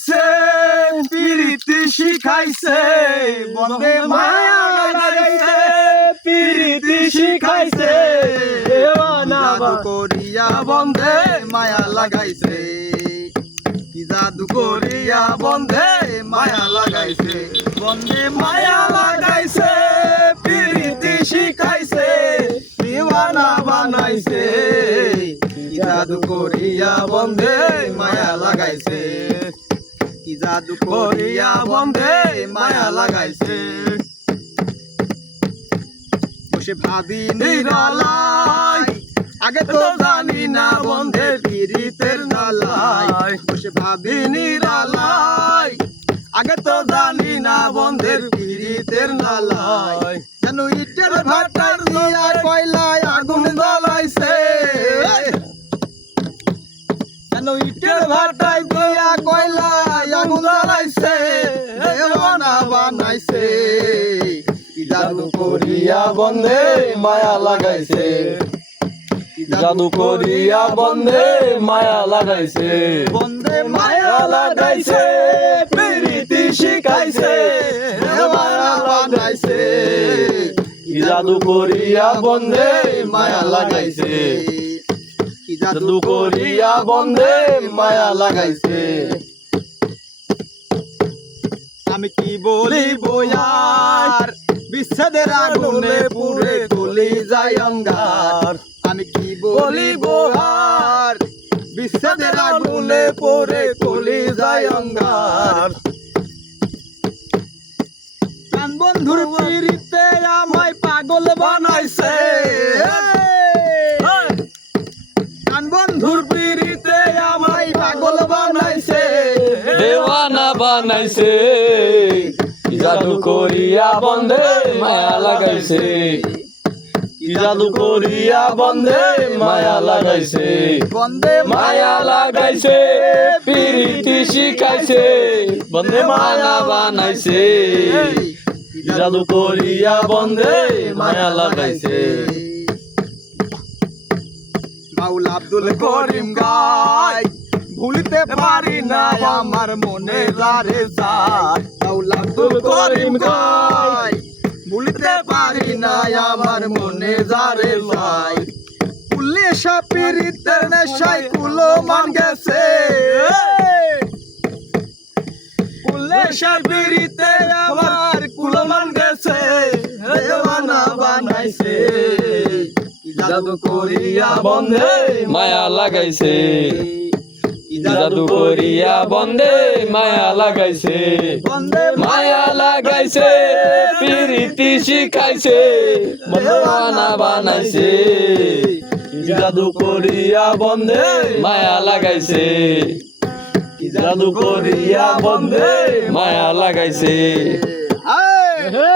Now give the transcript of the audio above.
লাগাইছে প্রীতি শিখাইছে বন্ধে মায়া লাগাইছে প্রীতি শিখাইছে জাদু করিয়া বন্ধে মায়া লাগাইছে কি জাদু করিয়া বন্ধে মায়া লাগাইছে বন্ধে মায়া লাগাইছে প্রীতি শিখাইছে দিওয়ানা বানাইছে কি জাদু করিয়া বন্ধে মায়া লাগাইছে কি জাদু করিয়া বন্ধে মায়া লাগাইছে বসে ভাবি নিরালায় আগে তো জানি না বন্ধে পীড়িতের নালায় বসে ভাবি নিরালায় আগে তো জানি না বন্ধের পীড়িতের নালায় কেন ইটের ভাটার দিয়া কয়লায় আগুন জ্বালাইছে কেন ইটের ভাটায় দিয়া কয়লায় আগুন জ্বালাইছে দেওয়ানা বানাইছে কি জাদু করিয়া বন্ধে মায়া লাগাইছে জাদু করিয়া বন্ধে মায়া লাগাইছে বন্ধে মায়া লাগাইছে প্রীতি শিখাইছে মায়া লাগাইছে জাদু করিয়া বন্ধে মায়া লাগাইছে জাদু করিয়া বন্ধে মায়া লাগাইছে আমি কি বলিব আর বিচ্ছেদের আগুনে পুড়ে গলি যায় অঙ্গার আমি কি বলিব আর বিচ্ছেদের আগুনে পড়ে কলি যায় অঙ্গার প্রাণ বন্ধুর পীড়িতে আমায় পাগল বানাইছে প্রাণ বন্ধুর পীড়িতে আমায় পাগল বানাইছে দেওয়ানা বানাইছে জাদু করিয়া বন্ধে মায়া লাগাইছে জাদু করিয়া বন্ধে মায়া লাগাইছে বন্ধে মায়া লাগাইছে প্রীতি শিখাইছে বন্ধে মায়া বানাইছে জাদু করিয়া বন্ধে মায়া লাগাইছে বাউল আব্দুল করিম গায় ভুলতে পারি না আমার মনে রারে যায় বাউল আব্দুল করিম গায় ভুলতে পারি না আমার মনে যারে যাই পুলিশ পীড়িতের নেশায় কুলো মান গেছে পুলিশ পীড়িতে আমার কুলো মান গেছে দেওয়ানা বানাইছে জাদু করিয়া বন্ধে মায়া লাগাইছে জাদু করিয়া বন্ধে মায়া লাগাইছে বন্ধে মায়া লাগাইছে প্রীতি শিখাইছে দেওয়ানা বানাইছে জাদু করিয়া বন্ধে মায়া লাগাইছে জাদু করিয়া বন্ধে মায়া লাগাইছে